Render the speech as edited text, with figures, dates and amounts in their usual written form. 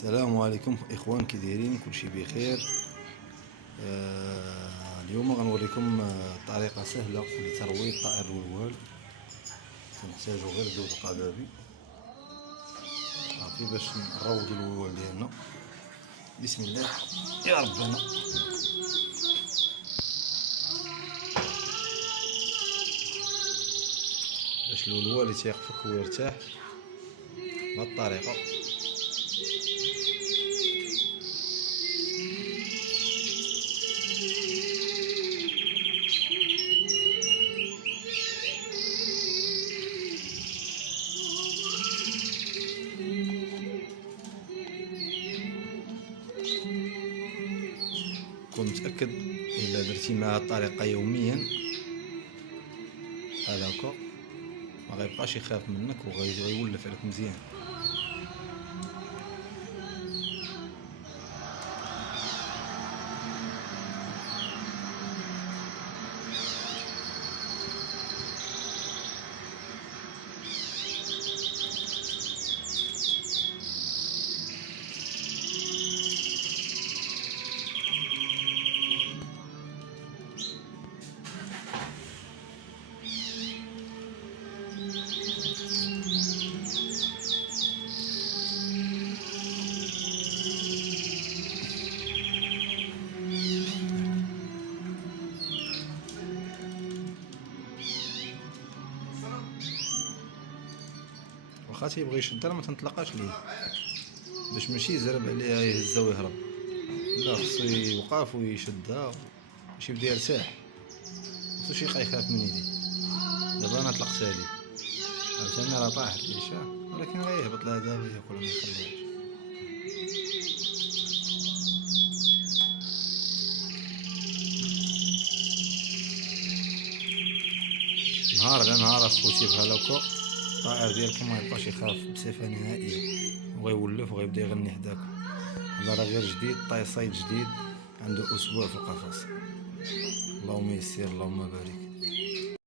السلام عليكم اخوان، كي دايرين؟ كلشي بخير. اليوم غنوريكم طريقه سهله لترويض طائر الولوال. تنحتاجو غير دود القبابي صافي باش نروضو الولوال ديالنا. بسم الله يا ربنا. باش الولوال يتيقفك ويرتاح بهاد الطريقه. كون متأكد إلا درتي مع هاد الطريقة يوميا بحال هكا ما غيبقاش يخاف منك وغيولف عليك مزيان. واخا تيبغي يشدها ما تنطلقاش ليه باش ماشي يزرب عليها يهزها ويهرب، لا خصو يوقف ويشدها باش يبدا يرتاح، مخصوش يبقى يخاف من يدي. دابا انا طلقتها ليه عاوتاني راه طاح العشاء، ولكن غيهبط لها دابا ياكل ما يخليهاش. نهار على نهار اخوتي بحال هكا الطائر ديالكم ما يبقاش يخاف بصفه نهائيه، وغيولف وغيبدا يغني حداكم. هذا راه غير جديد، صيد جديد عنده اسبوع في القفص. اللهم يسر اللهم بارك.